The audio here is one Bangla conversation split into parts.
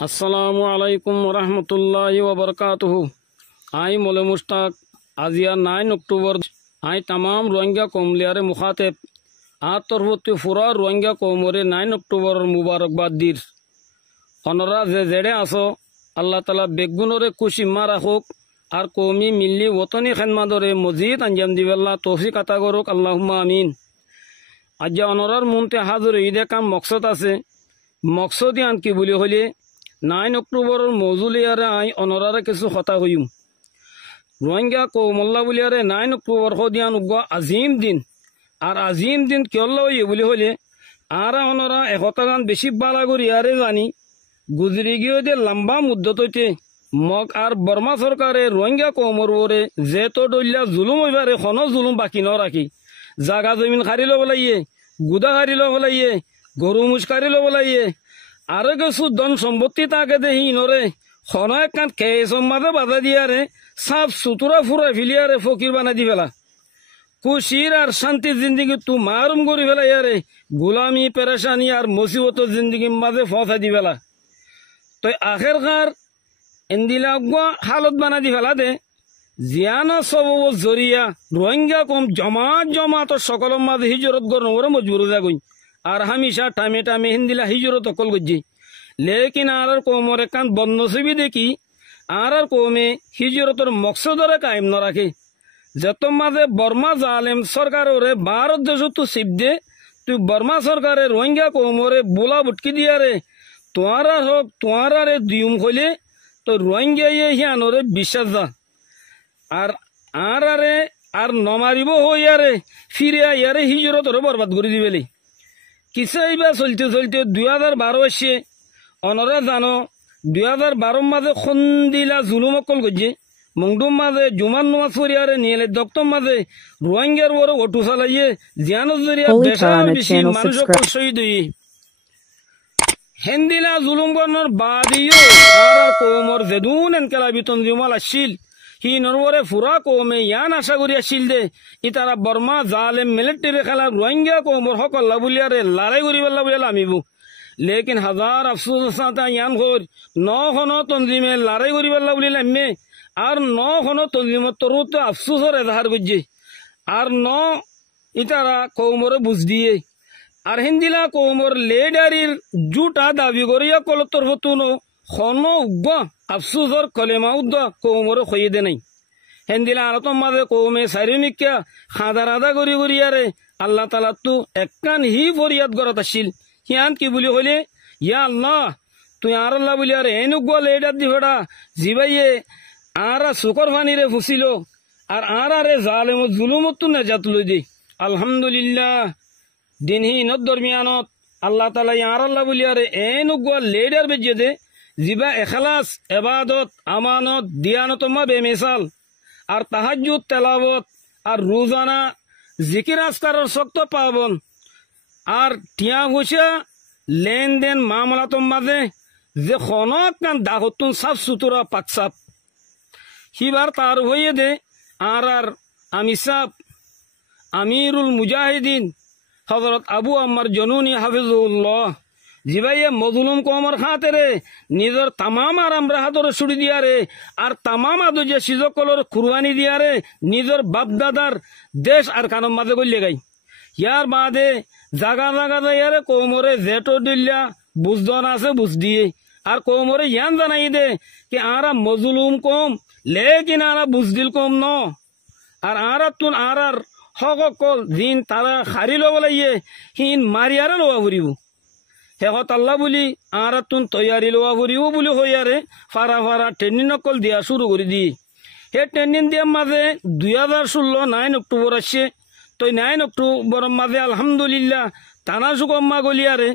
আসসালামু আলাইকুম রহমতুল্লাহি ওবরকাতুহু। আই মোলে মুশতাক আজিয়া 9 অক্টোবর আই तमाम রোহিঙ্গা কমলিয়ারে মুখাতেব আর তরফতি ফুরা রোহিঙ্গা কমরে 9 অক্টোবর মুবারকবাদ দির। অনরা যে জেডে আসো আল্লাহ তালা বেগুনরে কুশিমা রাখুক আর কৌমি মিল্লি ওতনি খেদমাদরে মজিদ আঞ্জাম দিবেল্লা তৌফিক আতা করুক আল্লাহুম্মা আমিন। আজ্জা অনরার মুনতে হাজর ঈদে কাম মকসদ আছে। মকসদ ইয়ান কি বলি হলে 9 অক্টোবরের মৌজুলিয়ারে আই অনরারে কিছু কথা হইম। রোহিঙ্গা কৌমল্লা বলিয়ারে 9 অক্টোবর হদিয়ান উগ্র আজিম দিন। আর আজিম দিন কিয়ল্লা হইয়ে বলি হলে আর অনরা একতাগান বেশি বালা করি আরে জানি গুজরি গিয়ে যে লম্বা মুদ্দত হইতে মগ আর বর্মা সরকারে রোহিঙ্গা কৌমর ওরে যে তো ডইলা জুলুম হইবারে কোনো জুলুম বাকি ন রাখি জাগা জমিন খারিল বলাইয়ে গুদা খারিল বলাইয়ে গরু মুষ খারিল বলাইয়ে আরো কিছু ধন সম্পত্তি তাকে দেহি নরে খন একখান খেয়ে সম্মাদে বাধা দিয়ারে সাফ সুতুরা ফুরা ফিলিয়ারে ফকির বানা দি ফেলা খুশির আর শান্তির জিন্দিগি তু মারুম করি ফেলা ইয়ারে গুলামি পেরেশানি আর মুসিবতর জিন্দিগির মাঝে ফসা দি ফেলা। তো আখেরকার এন্দিলা হালত বানা দি ফেলা দে জিয়ানা সব জরিয়া রোহিঙ্গা কম জমাত সকলের মাঝে হিজরত গরম মজবুর যাগই আর হামিশা টামে টামে হিন্দিলা হিজরত অকল গজ্জি। লেকিন আর কৌমর একান বন্নসবি দেখি আর কৌমে হিজরতর মকসদরে কায়েম ন রাখে যত মাঝে বর্মা জালেম সরকারে ভারত দেশ তু শিব দে তুই বর্মা সরকারে রোহিঙ্গা কৌমরে বোলা বুটকি দিয়ারে তোমার হোক তোমার দিউম হইলে তো রোহিঙ্গা হিয়ানরে বিশ্বাস যা আর আরে আর নমারিব হইয়ারে ফিরে ইয়ারে হিজরতরে বরবাদ করে দিবেলি। কিছুই বা চলতে চলতে 2012 আসছে অনরা জানো 2012 মাঝে খন্দিলা জুলুম অকল গজ্জে মংডুম মাঝে জুমান নামাজ পড়িয়ারে নিয়েলে দপ্তম মাঝে রোহিঙ্গার ওর অটো চালাইয়ে জিয়ানোর জরিয়া বেশার বেশি মানুষ শহীদ হই হেন্দিলা জুলুম গণর বাদিও আর কৌমর জেদুন এনকেলাবি তঞ্জিমাল আসছিল হি নরবরে ফুরা কৌমে ইয়ান আশা করি আসছিল দে ইতারা বর্মা জালেম মিলিটারি খেলা রোহিঙ্গা কৌমর হকল্লা বুলিয়ারে লড়াই করি পেলা বুলিয়ালে আমিবু। লেকিন হাজার আফসোস সাথে ইয়ান কর 9 তঞ্জিমে লড়াই করি পেলা বুলিলে এমে আর 9 তঞ্জিমত তরুতে আফসোসর এজাহার করছে আর ইতারা কৌমরে বুঝ দিয়ে আর হিন্দিলা কৌমর লেডারির জুটা দাবি করিয়া কলতর হতুনো খন উগ্র আফসোসর কলেমা উদ্দ কৌমরে খইয়ে দে নাই হেন্দিলা আলতম মাঝে কৌমে চারিমিকা খাদা রাদা করি করিয়ারে আল্লাহ তালা তু একান হি ফরিয়াদ গরত আসছিল হিয়ান কি বুলি হলে ইয়া আল্লাহ তুই আর আল্লাহ বলি আরে এনুগ্য লেডার দি ফেড়া জিবাইয়ে আর শুকর ফানিরে ফুসিল আর আরে জালেম জুলুমত তু নেজাত লই দে। আলহামদুলিল্লাহ দিনহীন দরমিয়ানত আল্লাহ তালা আর আল্লাহ বলি আরে এনুগ্য লেডার বেজে দে জিবা এখলাস এবাদত আমানত দিয়ানতমা বেমিসাল আর তাহাজ্জুদ তেলাওয়াত আর রোজানা জিকির আসকারের শক্ত পাবন আর টিয়া পয়সা লেনদেন মামলাতম মাঝে যে খনক কান দাহতুন সাফ সুতরা পাকসাপ হিবার তার হয়ে দে আর আমি সাপ আমিরুল মুজাহিদিন হযরত আবু আম্মার জনুনি হাফিজুল্লাহ জিবাইয়ে মজলুম কমর খাতেরে নিজের তামাম আরাম রাহাতরে ছুটি দিয়ারে আর তামাম আদু যে সিজকলর কুরবানি দিয়ারে নিজের বাপ দাদার দেশ আর কানম মাঝে গলিয়ে গাই ইয়ার বাদে জাগা জাগা যাইয়ারে কৌমরে জেটো দিল্লা বুঝদন আছে বুঝ দিয়ে আর কৌমরে ইয়ান জানাই দে কি আরা মজলুম কম লেকিন আরা বুঝদিল কম ন আর তুন আর হকল দিন তারা খারি লব লাগিয়ে হিন মারিয়ারে লওয়া ফুরিব শেষত আল্লাহ বুলি আর তুন তৈয়ারি লওয়া ফুরিব বুলি হইয়ারে ফারা ফারা ট্রেনিং অকল দিয়া শুরু করে দিয়ে সেই ট্রেনিং দিয়ার মাঝে 2016 9 অক্টোবর আসছে তো 9 অক্টোবর মাঝে আলহামদুলিল্লাহ টানা সুগম্মা গলিয়ারে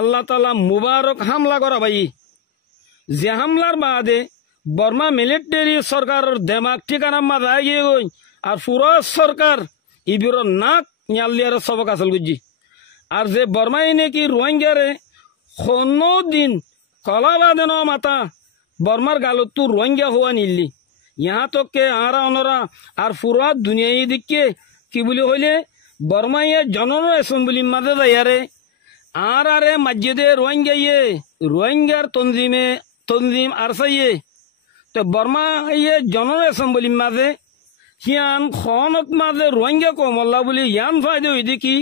আল্লাহ তালা মুবারক হামলা করা ভাই যে হামলার বাদে বর্মা মিলিটারি সরকারের দেমাক ঠিকানা মাঝে গিয়ে গই আর পুরো সরকার ইবির নাক নিয়ালিয়ারে সবক আসল গুজি আর যে বর্মাই নাকি রোহিঙ্গারে কোনো দিন কলা বাদে ন মাতা বর্মার গালত তু রোহিঙ্গা হওয়া নিলি ইহা তো কে আরা অনরা আর পুরা দুনিয়ায় দিকে কি বলি হইলে বর্মাইয়ে জনন এসেম্বলির মাঝে যাইয়ারে আর আরে মসজিদে রোহিঙ্গাইয়ে রোহিঙ্গার তনজিম আরসাইয়ে তো বর্মা ইয়ে জনর এসেম্বলি মাঝে হিয়ান খনত মাঝে রোহিঙ্গা কমল্লা বলি ইয়ান ফায়দা হইদি কি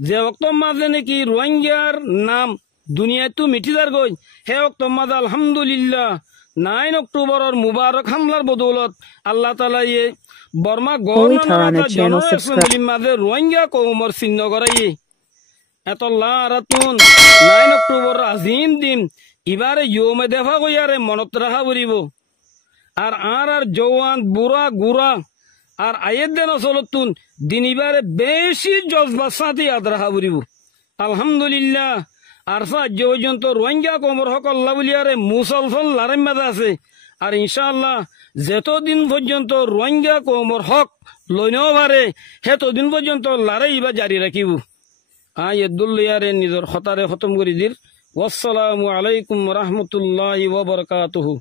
যে অক্ত মাঝে নাকি রোহিঙ্গার নাম দুনিয়ায় তো মিঠিদার গই হে অক্ত মাঝে আলহামদুলিল্লাহ 9 অক্টোবরের মুবারক হামলার বদৌলত আল্লাহ তাআলা ইয়ে বর্মা গভর্নমেন্ট জনর এসেম্বলি মাঝে রোহিঙ্গা কওমর চিহ্ন করাইয়ে এতল্লা আরাতুন 9 অক্টোবর আজিম দিন এবারে ইয়মে দেখা কইয়ারে মনত রাখা পড়িব আর আর জওয়ান বুড়া গুড়া আর আয়ের দেন অচলতুন দিন এবারে বেশি জজবা সাথে ইয়াদ রাখা পড়িব আলহামদুলিল্লাহ আর সাহায্য পর্যন্ত রোহিঙ্গা কমর হক আল্লাহ বলিয়ারে মুসলফল লারেম মেদা আছে আর ইনশাআল্লাহ যতদিন পর্যন্ত রোহিঙ্গা কমর হক লইনেও পারে সেতদিন পর্যন্ত লারে ইবা জারি রাখিব আয়েদুল্লিয়ারে নিজের হতারে খতম করে দির ওয়াসসালামু আলাইকুম রহমতুল্লাহি ওয়া বারাকাতুহু।